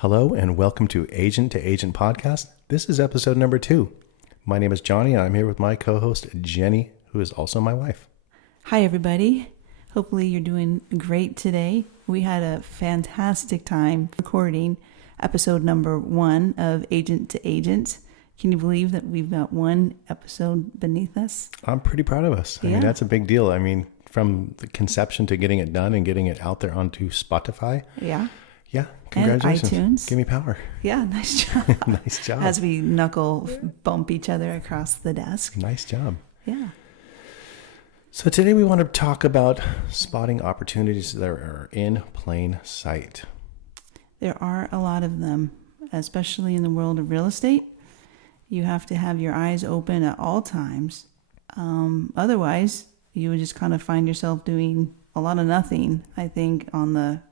Hello and welcome to Agent Podcast. This is episode number 2. My name is Johnny and I'm here with my co-host Jenny, who is also my wife. Hi everybody. Hopefully you're doing great today. We had a fantastic time recording episode number 1 of Agent to Agent. Can you believe that we've got one episode beneath us? I'm pretty proud of us. I mean, that's a big deal. I mean, from the conception to getting it done and getting it out there onto Spotify. Yeah, congratulations. And iTunes. Give me power. Yeah, nice job. Nice job. As we knuckle bump each other across the desk. Nice job. Yeah. So today we want to talk about spotting opportunities that are in plain sight. There are a lot of them, especially in the world of real estate. You have to have your eyes open at all times. Otherwise, you would just kind of find yourself doing a lot of nothing, I think, on the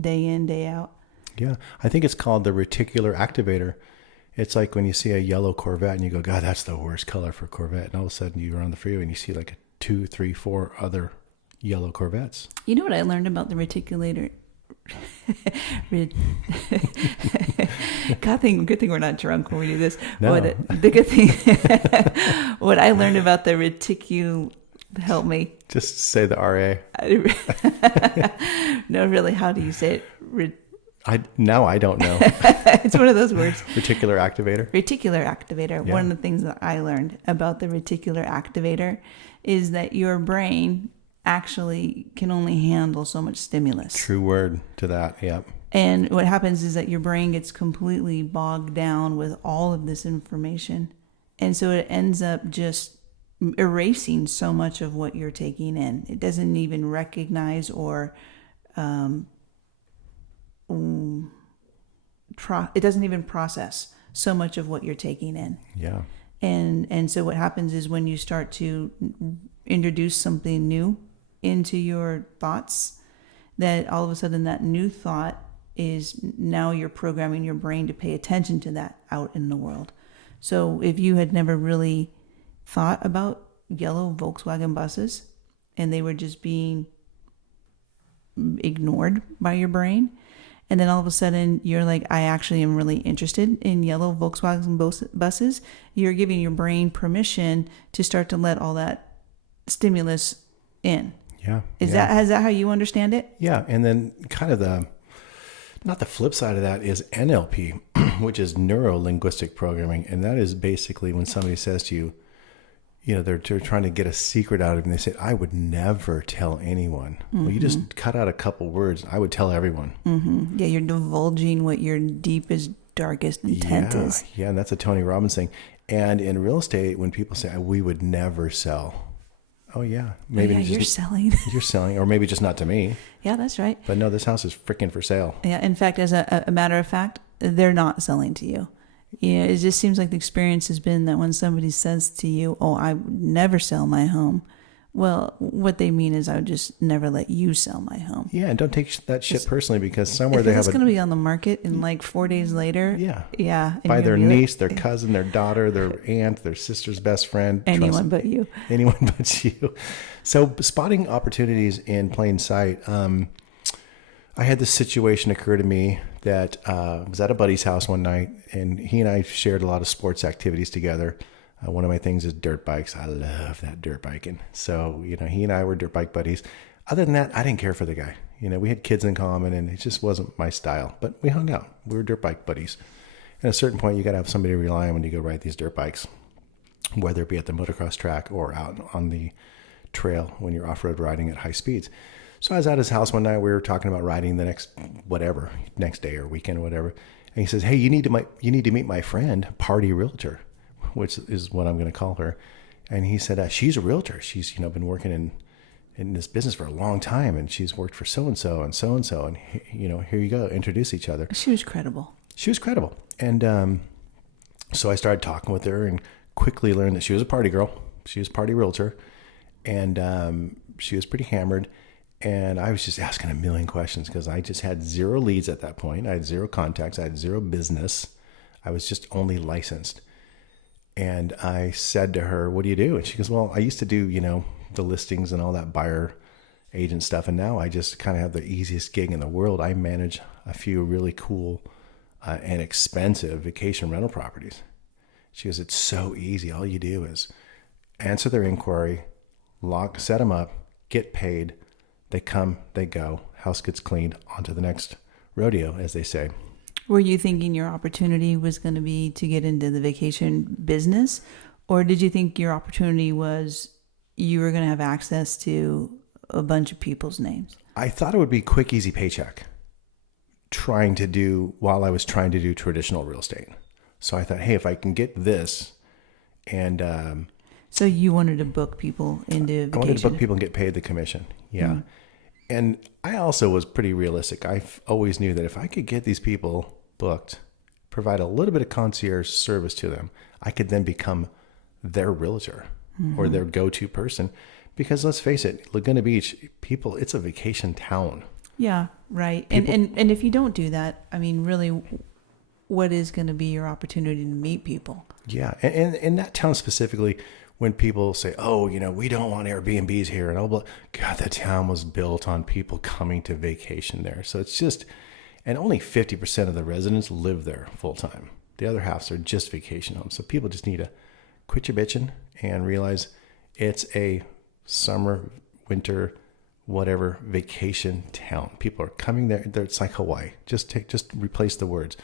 day in, day out. Yeah, I think it's called the reticular activator. It's like when you see a yellow Corvette and you go, God, that's the worst color for Corvette. And all of a sudden you're on the freeway and you see like 2, 3, 4 other yellow Corvettes. You know what I learned about the reticulator? Good thing we're not drunk when we do this. No. The good thing, what I learned about the help me. Just say the RA. No, really, how do you say it? I don't know. It's one of those words. Reticular activator. Reticular activator. Yeah. One of the things that I learned about the reticular activator is that your brain actually can only handle so much stimulus. True word to that, yeah. And what happens is that your brain gets completely bogged down with all of this information. And so it ends up just erasing so much of what you're taking in. It doesn't even recognize or it doesn't even process so much of what you're taking in. Yeah. And so what happens is when you start to introduce something new into your thoughts, that all of a sudden that new thought is now you're programming your brain to pay attention to that out in the world. So if you had never really thought about yellow Volkswagen buses and they were just being ignored by your brain, and then all of a sudden you're like, I actually am really interested in yellow Volkswagen buses, you're giving your brain permission to start to let all that stimulus in. Yeah. Is that how you understand it? Yeah. And then kind of not the flip side of that is NLP, which is neuro-linguistic programming. And that is basically when somebody says to you, they're trying to get a secret out of you and they say, I would never tell anyone. Mm-hmm. Well, you just cut out a couple words. I would tell everyone. Mm-hmm. Yeah, you're divulging what your deepest, darkest intent is. Yeah, and that's a Tony Robbins thing. And in real estate, when people say, we would never sell. Oh, yeah. Maybe you're selling. You're selling, or maybe just not to me. Yeah, that's right. But no, this house is freaking for sale. Yeah, in fact, as a matter of fact, they're not selling to you. Yeah, it just seems like the experience has been that when somebody says to you, oh, I would never sell my home. Well, what they mean is I would just never let you sell my home. Yeah, and don't take that shit personally because somewhere they have it's going to be on the market in like 4 days later. Yeah. Yeah. By their niece, their cousin, their daughter, their aunt, their sister's best friend. Anyone but you. Anyone but you. So spotting opportunities in plain sight. I had this situation occur to me that I was at a buddy's house one night, and he and I shared a lot of sports activities together. One of my things is dirt bikes. I love that dirt biking. So, he and I were dirt bike buddies. Other than that, I didn't care for the guy. We had kids in common, and it just wasn't my style. But we hung out. We were dirt bike buddies. At a certain point, you got to have somebody to rely on when you go ride these dirt bikes, whether it be at the motocross track or out on the trail when you're off-road riding at high speeds. So I was at his house one night. We were talking about riding the next day or weekend or whatever. And he says, hey, you need to meet my friend, Party Realtor, which is what I'm going to call her. And he said, she's a realtor. She's, been working in this business for a long time. And she's worked for so-and-so and so-and-so. And, here you go. Introduce each other. She was credible. And so I started talking with her and quickly learned that she was a party girl. She was a party realtor. And she was pretty hammered. And I was just asking a million questions because I just had 0 leads at that point. I had 0 contacts. I had 0 business. I was just only licensed. And I said to her, what do you do? And she goes, well, I used to do, the listings and all that buyer agent stuff. And now I just kind of have the easiest gig in the world. I manage a few really cool and expensive vacation rental properties. She goes, it's so easy. All you do is answer their inquiry, set them up, get paid. They come, they go, house gets cleaned, on to the next rodeo, as they say. Were you thinking your opportunity was going to be to get into the vacation business? Or did you think your opportunity was you were going to have access to a bunch of people's names? I thought it would be quick, easy paycheck while I was trying to do traditional real estate. So I thought, hey, if I can get this and... So you wanted to book people into vacation? I wanted to book people and get paid the commission. Yeah. Mm-hmm. And I also was pretty realistic. I always knew that if I could get these people booked, provide a little bit of concierge service to them, I could then become their realtor or their go-to person. Because let's face it, Laguna Beach, people, it's a vacation town. Yeah, right. And if you don't do that, I mean, really, what is going to be your opportunity to meet people? Yeah. And in that town specifically, when people say, oh, we don't want Airbnbs here. And God, that town was built on people coming to vacation there. So it's just, and only 50% of the residents live there full time. The other halves are just vacation homes. So people just need to quit your bitching and realize it's a summer, winter, whatever vacation town. People are coming there. It's like Hawaii. Just replace the words.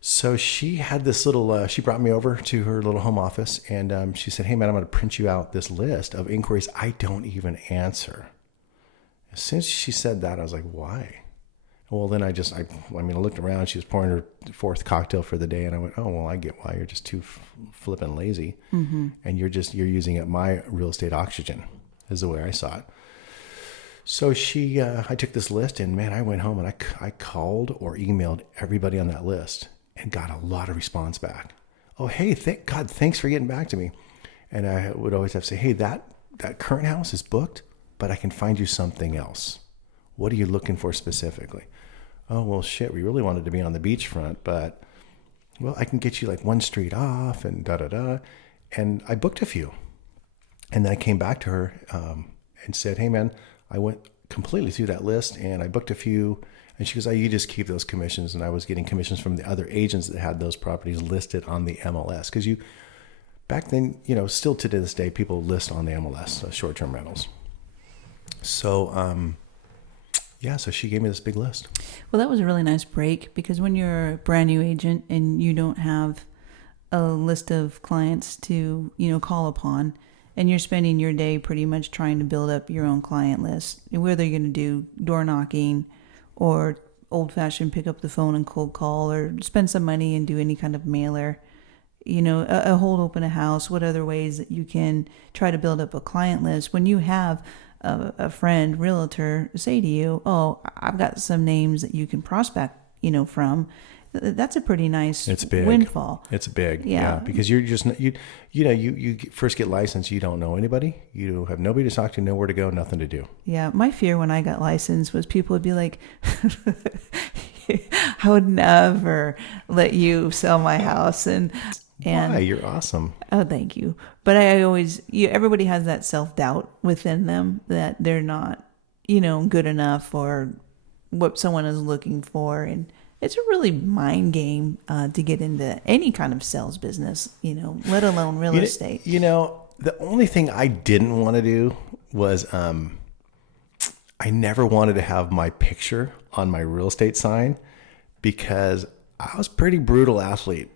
So she had this little, she brought me over to her little home office and she said, hey man, I'm going to print you out this list of inquiries I don't even answer. As soon as she said that, I was like, why? Well, then I looked around, she was pouring her fourth cocktail for the day. And I went, oh, well, I get why you're just too flippin' lazy. Mm-hmm. And you're using up my real estate oxygen is the way I saw it. So I took this list and man, I went home and I called or emailed everybody on that list and got a lot of response back. Oh, hey, thanks for getting back to me. And I would always have to say, hey, that current house is booked, but I can find you something else. What are you looking for specifically? Oh, well, shit, we really wanted to be on the beachfront, but, well, I can get you like one street off and da-da-da. And I booked a few. And then I came back to her and said, hey, man, I went completely through that list and I booked a few. And she goes, oh, you just keep those commissions. And I was getting commissions from the other agents that had those properties listed on the MLS. Because back then, still to this day, people list on the MLS, short-term rentals. So, so she gave me this big list. Well, that was a really nice break because when you're a brand new agent and you don't have a list of clients to, call upon, and you're spending your day pretty much trying to build up your own client list, whether you're going to do door knocking or old-fashioned pick up the phone and cold call or spend some money and do any kind of mailer, a hold open a house, what other ways that you can try to build up a client list. When you have a friend, realtor, say to you, oh, I've got some names that you can prospect, from, that's a pretty nice windfall. It's big. Yeah. Because you're just, you first get licensed. You don't know anybody. You have nobody to talk to, nowhere to go, nothing to do. Yeah. My fear when I got licensed was people would be like, I would never let you sell my house. And why? You're awesome. Oh, thank you. But everybody has that self-doubt within them that they're not, good enough or what someone is looking for. And it's a really mind game to get into any kind of sales business, let alone real estate. The only thing I didn't want to do was I never wanted to have my picture on my real estate sign because I was a pretty brutal athlete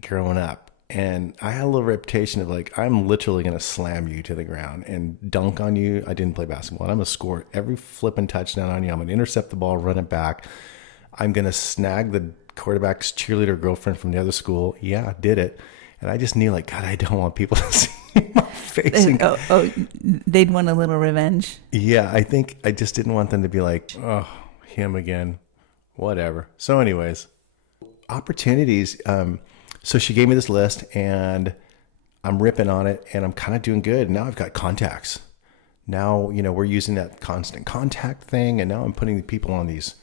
growing up. And I had a little reputation of like, I'm literally going to slam you to the ground and dunk on you. I didn't play basketball. I'm going to score every flipping touchdown on you. I'm going to intercept the ball, run it back. I'm going to snag the quarterback's cheerleader girlfriend from the other school. Yeah, I did it. And I just knew like, God, I don't want people to see my face. They'd want a little revenge. Yeah, I think I just didn't want them to be like, oh, him again, whatever. So anyways, opportunities. So she gave me this list and I'm ripping on it and I'm kind of doing good. Now I've got contacts. Now, we're using that constant contact thing. And now I'm putting the people on these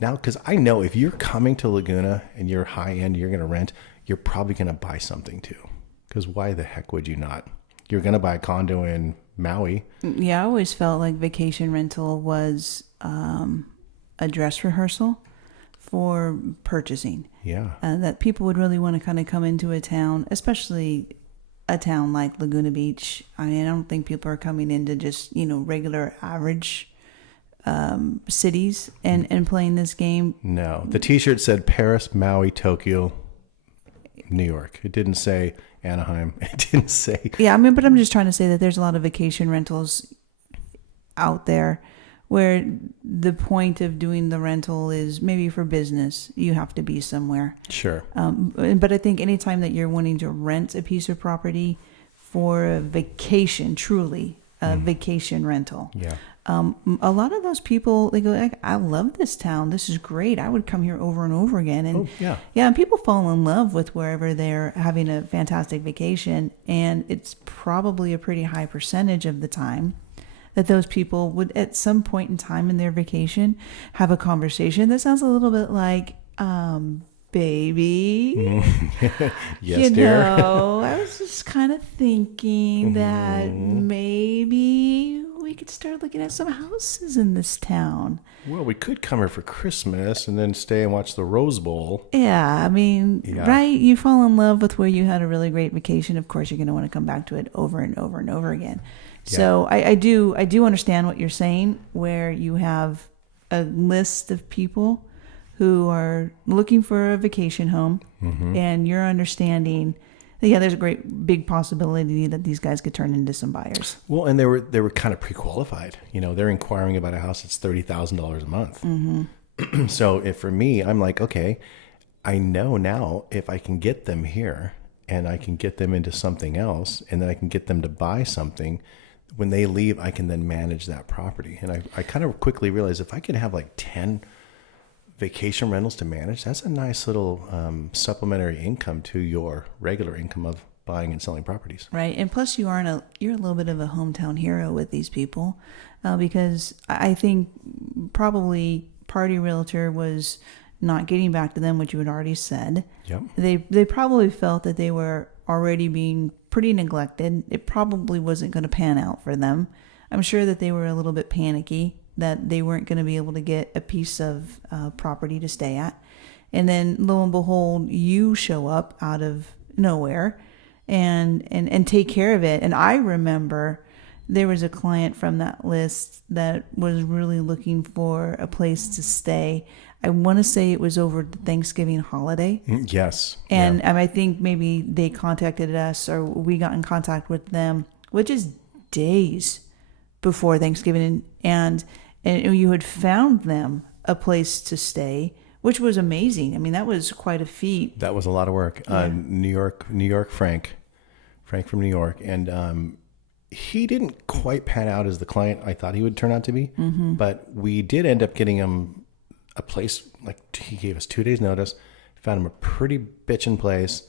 now, because I know if you're coming to Laguna and you're high end, you're going to rent, you're probably going to buy something too. Because why the heck would you not? You're going to buy a condo in Maui. Yeah, I always felt like vacation rental was a dress rehearsal for purchasing. Yeah. That people would really want to kind of come into a town, especially a town like Laguna Beach. I mean, I don't think people are coming into just, regular average cities and playing this game. No. The t-shirt said Paris, Maui, Tokyo, New York. It didn't say Anaheim. It didn't say. Yeah, I mean, but I'm just trying to say that there's a lot of vacation rentals out there where the point of doing the rental is maybe for business. You have to be somewhere. Sure. But I think anytime that you're wanting to rent a piece of property for a vacation, truly a vacation rental. Yeah. A lot of those people, they go, I love this town. This is great. I would come here over and over again. And yeah, and people fall in love with wherever they're having a fantastic vacation. And it's probably a pretty high percentage of the time that those people would, at some point in time in their vacation, have a conversation that sounds a little bit like, baby, yes, dear. I was just kind of thinking that maybe we could start looking at some houses in this town. Well, we could come here for Christmas and then stay and watch the Rose Bowl. Yeah, I mean, right? You fall in love with where you had a really great vacation. Of course, you're going to want to come back to it over and over and over again. Yeah. So I do understand what you're saying, where you have a list of people who are looking for a vacation home, and you're understanding that, there's a great big possibility that these guys could turn into some buyers. Well, and they were kind of pre-qualified. They're inquiring about a house that's $30,000 a month. So for me, I'm like, okay, I know now if I can get them here and I can get them into something else, and then I can get them to buy something. When they leave, I can then manage that property. And I kind of quickly realized if I could have like 10 vacation rentals to manage, that's a nice little supplementary income to your regular income of buying and selling properties. Right. And plus you're a little bit of a hometown hero with these people, because I think probably Party Realtor was not getting back to them, which you had already said. Yep. They probably felt that they were already being pretty neglected. It probably wasn't going to pan out for them. I'm sure that they were a little bit panicky that they weren't going to be able to get a piece of property to stay at. And then lo and behold, you show up out of nowhere and take care of it. And I remember there was a client from that list that was really looking for a place to stay. I want to say it was over the Thanksgiving holiday. Yes. And I think maybe they contacted us or we got in contact with them, which is days before Thanksgiving. And you had found them a place to stay, which was amazing. I mean, that was quite a feat. That was a lot of work. Yeah. New York, Frank from New York. And he didn't quite pan out as the client I thought he would turn out to be. But we did end up getting him a place. Like, he gave us 2 days notice, found him a pretty bitchin' place,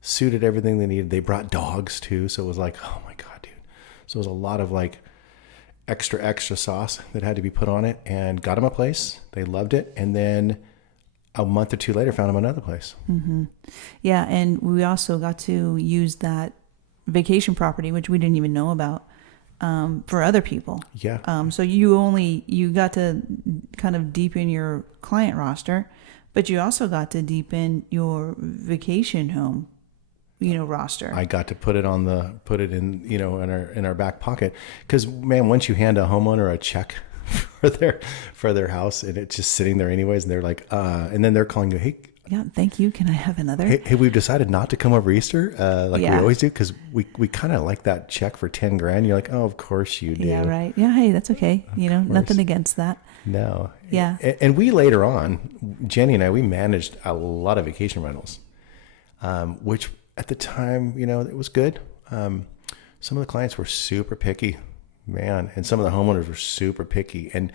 suited everything they needed. They brought dogs too. So it was like, oh my God, dude. So it was a lot of like extra sauce that had to be put on it, and got him a place. They loved it. And then a month or two later found him another place. Yeah. And we also got to use that vacation property, which we didn't even know about, for other people. Yeah. So you got to kind of deepen your client roster, but you also got to deepen your vacation home, roster. I got to put it in, in our back pocket. Cause man, once you hand a homeowner a check for their house and it's just sitting there anyways, and they're like, and then they're calling you, hey, yeah, thank you. Can I have another? Hey, we've decided not to come over Easter, we always do, because we kind of like that check for $10,000. You're like, oh, of course you do. Yeah, right. Yeah, hey, that's okay. Nothing against that. No. Yeah. And we later on, Jenny and I, we managed a lot of vacation rentals, which at the time, it was good. Some of the clients were super picky, man, and some of the homeowners were super picky and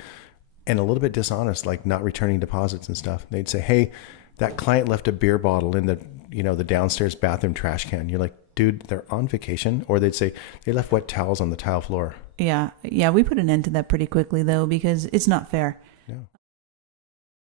a little bit dishonest, like not returning deposits and stuff. They'd say, hey, that client left a beer bottle in the downstairs bathroom trash can. You're like, dude, they're on vacation. Or they'd say they left wet towels on the tile floor. Yeah. We put an end to that pretty quickly though, because it's not fair.